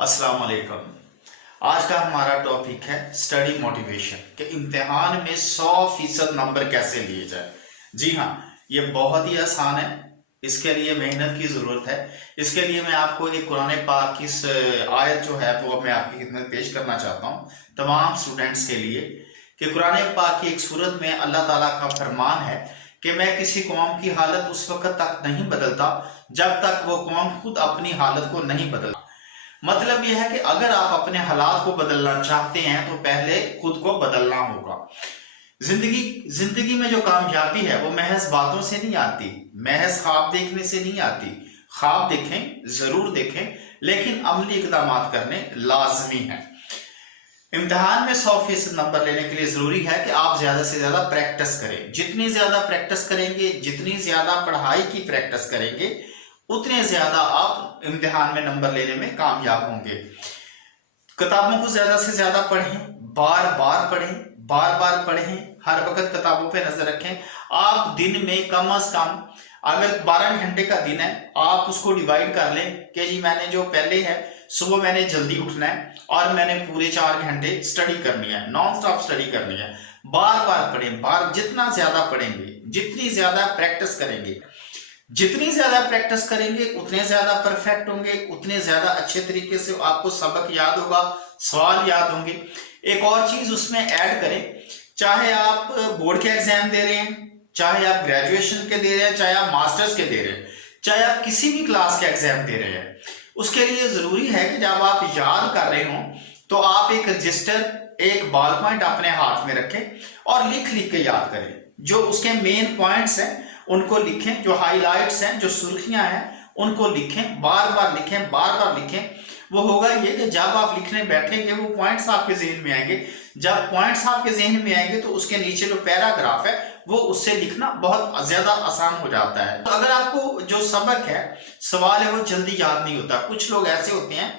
अस्सलाम वालेकुम। आज का हमारा टॉपिक है स्टडी मोटिवेशन कि इम्तिहान में 100% नंबर कैसे लिए जाए। जी हाँ, ये बहुत ही आसान है। इसके लिए मेहनत की ज़रूरत है। इसके लिए मैं आपको एक कुरान पाक की आयत जो है वो मैं आपकी खिदमत में पेश करना चाहता हूँ तमाम स्टूडेंट्स के लिए कि कुरान पाक की एक सूरत में अल्लाह ताला का फरमान है कि मैं किसी कौम की हालत उस वक्त तक नहीं बदलता जब तक वो कौम खुद अपनी हालत को नहीं बदलता। मतलब यह है कि अगर आप अपने हालात को बदलना चाहते हैं तो पहले खुद को बदलना होगा। जिंदगी में जो कामयाबी है वो महज बातों से नहीं आती, महज ख्वाब देखने से नहीं आती। ख्वाब देखें, जरूर देखें, लेकिन अमली इकदाम करने लाजमी है। इम्तिहान में 100% नंबर लेने के लिए जरूरी है कि आप ज्यादा से ज्यादा प्रैक्टिस करें। जितनी ज्यादा प्रैक्टिस करेंगे, जितनी ज्यादा पढ़ाई की प्रैक्टिस करेंगे, उतने ज्यादा आप इम्तिहान में नंबर लेने में कामयाब होंगे। किताबों को ज्यादा से ज्यादा पढ़ें, बार बार पढ़ें, बार बार पढ़ें, हर वक्त किताबों पे नजर रखें। आप दिन में कम से कम अगर 12 घंटे का दिन है, आप उसको डिवाइड कर लें कि जी मैंने जो पहले है सुबह मैंने जल्दी उठना है और मैंने पूरे 4 घंटे स्टडी करनी है, नॉन स्टॉप स्टडी करनी है। बार बार पढ़ें, जितना ज्यादा पढ़ेंगे, जितनी ज्यादा प्रैक्टिस करेंगे, जितनी ज्यादा प्रैक्टिस करेंगे उतने ज्यादा परफेक्ट होंगे, उतने ज्यादा अच्छे तरीके से आपको सबक याद होगा, सवाल याद होंगे। एक और चीज उसमें ऐड करें, चाहे आप बोर्ड के एग्जाम दे रहे हैं, चाहे आप ग्रेजुएशन के दे रहे हैं, चाहे आप मास्टर्स के दे रहे हैं, चाहे आप किसी भी क्लास के एग्जाम दे रहे हैं, उसके लिए जरूरी है कि जब आप याद कर रहे हो तो आप एक रजिस्टर, एक बॉल पॉइंट अपने हाथ में रखें और लिख लिख के याद करें। जो उसके मेन पॉइंट्स हैं उनको लिखें, जो हाईलाइट्स हैं, जो सुर्खियां हैं उनको लिखें, बार बार लिखें, बार बार लिखें। वो होगा ये कि जब आप लिखने बैठेंगे वो पॉइंट्स आपके जहन में आएंगे। जब पॉइंट्स आपके जहन में आएंगे तो उसके नीचे जो पैराग्राफ है वो उससे लिखना बहुत ज्यादा आसान हो जाता है। तो अगर आपको जो सबक है, सवाल है, वो जल्दी याद नहीं होता। कुछ लोग ऐसे होते हैं,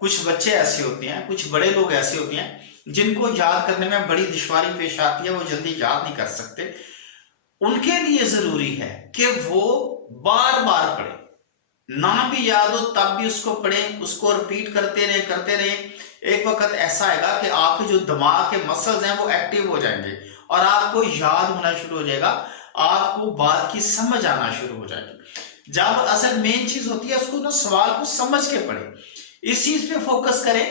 कुछ बच्चे ऐसे होते हैं, कुछ बड़े लोग ऐसे होते हैं जिनको याद करने में बड़ी दुश्वारी पेश आती है, वो जल्दी याद नहीं कर सकते। उनके लिए जरूरी है कि वो बार बार पढ़े, ना भी याद हो तब भी उसको पढ़ें, उसको रिपीट करते रहे। एक वक्त ऐसा आएगा कि आपके जो दिमाग के मसल्स हैं वो एक्टिव हो जाएंगे और आपको याद होना शुरू हो जाएगा, आपको बात की समझ आना शुरू हो जाएगी। जब असल मेन चीज होती है उसको ना सवाल को समझ के पढ़े, इस चीज पे फोकस करें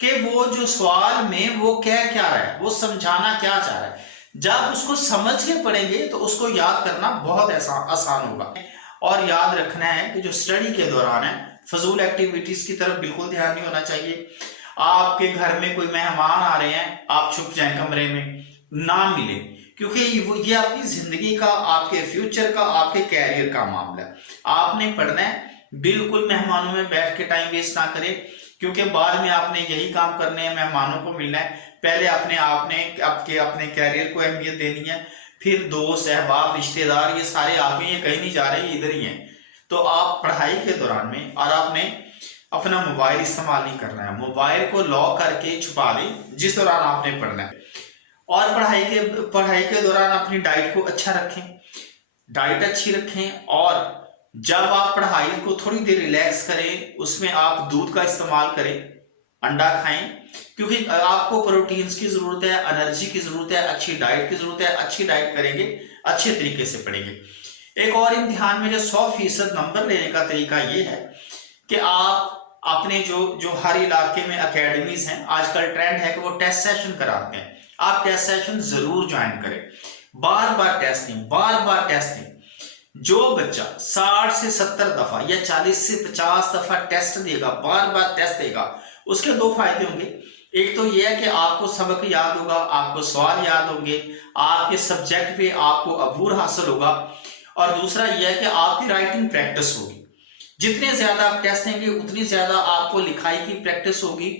कि वो जो सवाल में वो कह क्या रहा है, वो समझाना क्या चाह रहा है। जब उसको समझ के पढ़ेंगे तो उसको याद करना बहुत आसान होगा। और याद रखना है कि जो स्टडी के दौरान है फजूल एक्टिविटीज की तरफ बिल्कुल ध्यान नहीं होना चाहिए। आपके घर में कोई मेहमान आ रहे हैं, आप छुप जाएं कमरे में, ना मिले, क्योंकि ये आपकी जिंदगी का, आपके फ्यूचर का, आपके कैरियर का मामला है। आपने पढ़ना है, बिल्कुल मेहमानों में बैठ के टाइम वेस्ट ना करें, क्योंकि बाद में आपने यही काम करने हैं, मेहमानों को मिलना है। पहले अपने कैरियर को अहमियत देनी है, फिर दोस्त, अहबाब, रिश्तेदार, ये सारे आप ही, ये कहीं नहीं जा रहे, इधर ही हैं। तो आप पढ़ाई के दौरान में और आपने अपना मोबाइल इस्तेमाल नहीं करना है, मोबाइल को लॉक करके छुपा लें जिस दौरान आपने पढ़ना है। और पढ़ाई के दौरान अपनी डाइट को अच्छा रखें, डाइट अच्छी रखें। और जब आप पढ़ाई को थोड़ी देर रिलैक्स करें, उसमें आप दूध का इस्तेमाल करें, अंडा खाएं, क्योंकि आपको प्रोटीन्स की जरूरत है, एनर्जी की जरूरत है, अच्छी डाइट की जरूरत है। अच्छी डाइट करेंगे, अच्छे तरीके से पढ़ेंगे। एक और इम्तिहान में जो 100% नंबर लेने का तरीका ये है कि आप अपने जो हर इलाके में एकेडमीज हैं, आजकल ट्रेंड है कि वो टेस्ट सेशन कराते हैं। आप टेस्ट सेशन जरूर ज्वाइन करें, बार बार टेस्ट दें, बार बार टेस्ट दें। जो बच्चा 60 से 70 दफा या 40 से 50 दफा टेस्ट देगा, बार बार टेस्ट देगा, उसके 2 फायदे होंगे। एक तो यह है कि आपको सबक याद होगा, आपको सवाल याद होंगे, आपके सब्जेक्ट पे आपको अबूर हासिल होगा। और दूसरा यह है कि आपकी राइटिंग प्रैक्टिस होगी। जितने ज्यादा आप टेस्ट देंगे उतनी ज्यादा आपको लिखाई की प्रैक्टिस होगी,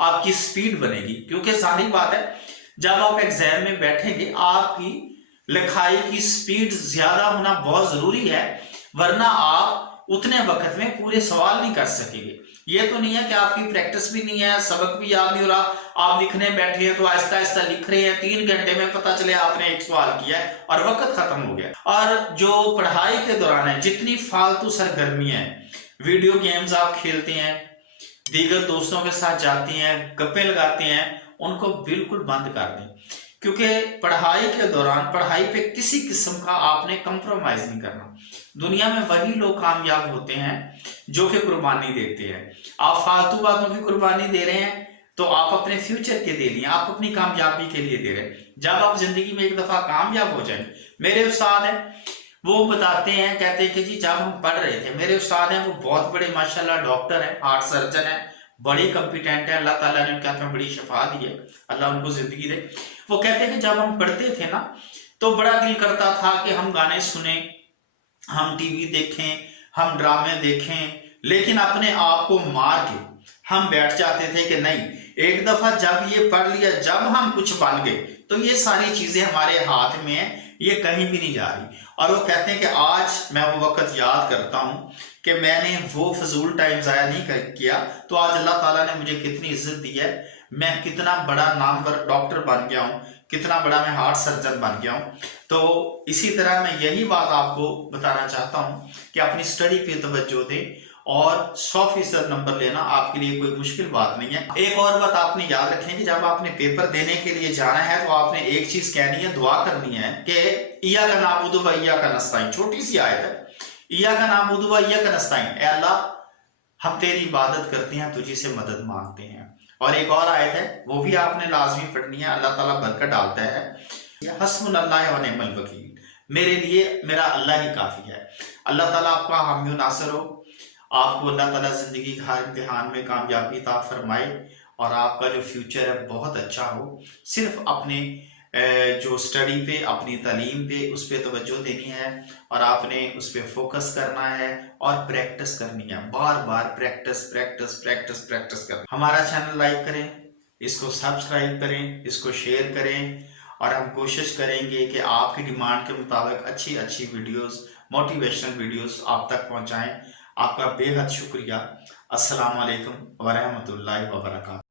आपकी स्पीड बनेगी। क्योंकि सारी बात है, जब आप एग्जाम में बैठेंगे आपकी लिखाई की स्पीड ज्यादा होना बहुत जरूरी है, वरना आप उतने वक्त में पूरे सवाल नहीं कर सकेंगे। ये तो नहीं है कि आपकी प्रैक्टिस भी नहीं है, सबक भी याद नहीं हो रहा, आप लिखने बैठे हैं तो आहिस्ता आहिस्ता लिख रहे हैं, 3 घंटे में पता चले आपने एक सवाल किया है और वक्त खत्म हो गया। और जो पढ़ाई के दौरान है, जितनी फालतू सरगर्मियां हैं, वीडियो गेम्स आप खेलते हैं, दीगर दोस्तों के साथ जाती हैं, गप्पे लगाते हैं, उनको बिल्कुल बंद कर दें। क्योंकि पढ़ाई के दौरान पढ़ाई पे किसी किस्म का आपने कंप्रोमाइज नहीं करना। दुनिया में वही लोग कामयाब होते हैं जो कि कुर्बानी देते हैं। आप फालतू बातों की कुर्बानी दे रहे हैं तो आप अपने फ्यूचर के दे रहे हैं, आप अपनी कामयाबी के लिए दे रहे हैं। जब आप जिंदगी में एक दफा कामयाब हो जाएंगे, मेरे उस्ताद हैं वो बताते हैं, कहते हैं कि जी जब हम पढ़ रहे थे, मेरे उस्ताद हैं वो बहुत बड़े माशाल्लाह डॉक्टर हैं, हार्ट सर्जन है, बड़ी कॉम्पिटेंट है, अल्लाह ताला ने उनके हाथ में बड़ी शफा दी है, अल्लाह उनको जिंदगी दे। वो कहते हैं कि जब हम पढ़ते थे ना तो बड़ा दिल करता था कि हम गाने सुने, हम टीवी देखें, हम ड्रामे देखें, लेकिन अपने आप को मार के हम बैठ जाते थे कि नहीं, एक दफा जब ये पढ़ लिया, जब हम कुछ बन गए तो ये सारी चीजें हमारे हाथ में है, ये कहीं भी नहीं जा रही। और वो कहते हैं कि आज मैं वो वक्त याद करता हूँ कि मैंने वो फजूल टाइम जाया नहीं किया, तो आज अल्लाह ताला ने मुझे कितनी इज्जत दी है, मैं कितना बड़ा नामवर डॉक्टर बन गया हूँ, कितना बड़ा मैं हार्ट सर्जन बन गया हूँ। तो इसी तरह मैं यही बात आपको बताना चाहता हूँ कि अपनी स्टडी पे तवज्जो दें और 100% नंबर लेना आपके लिए कोई मुश्किल बात नहीं है। एक और बात आपने याद रखें कि जब आपने पेपर देने के लिए जाना है तो आपने एक चीज कहनी है, दुआ करनी है कि इय्याका नअबुदु व इय्याका नस्तईन, छोटी सी आयत है, इय्याका नअबुदु व इय्याका नस्तईन, ए अल्लाह हम तेरी इबादत करते हैं, तुझी से मदद मांगते हैं। और एक और आयत है वो भी आपने लाजमी पढ़नी है, अल्लाह ताला बरकत डालता है, हस्बुनल्लाह व निअमल वकील, मेरे लिए मेरा अल्लाह ही काफी है। अल्लाह ताला आपका हामी नासर हो, आपको अल्लाह ताला जिंदगी का इम्तिहान में कामयाबी अता फरमाए और आपका जो फ्यूचर है बहुत अच्छा हो। सिर्फ अपने जो स्टडी पे, अपनी तालीम पे, उस पर तवज्जो देनी है और आपने उस पर फोकस करना है और प्रैक्टिस करनी है, बार बार प्रैक्टिस प्रैक्टिस प्रैक्टिस प्रैक्टिस करें। हमारा चैनल लाइक करें, इसको सब्सक्राइब करें, इसको शेयर करें और हम कोशिश करेंगे कि आपकी डिमांड के मुताबिक अच्छी अच्छी वीडियोस, मोटिवेशनल वीडियोस आप तक पहुंचाएं। आपका बेहद शुक्रिया। अस्सलाम वालेकुम व रहमतुल्लाहि व बरकातहू।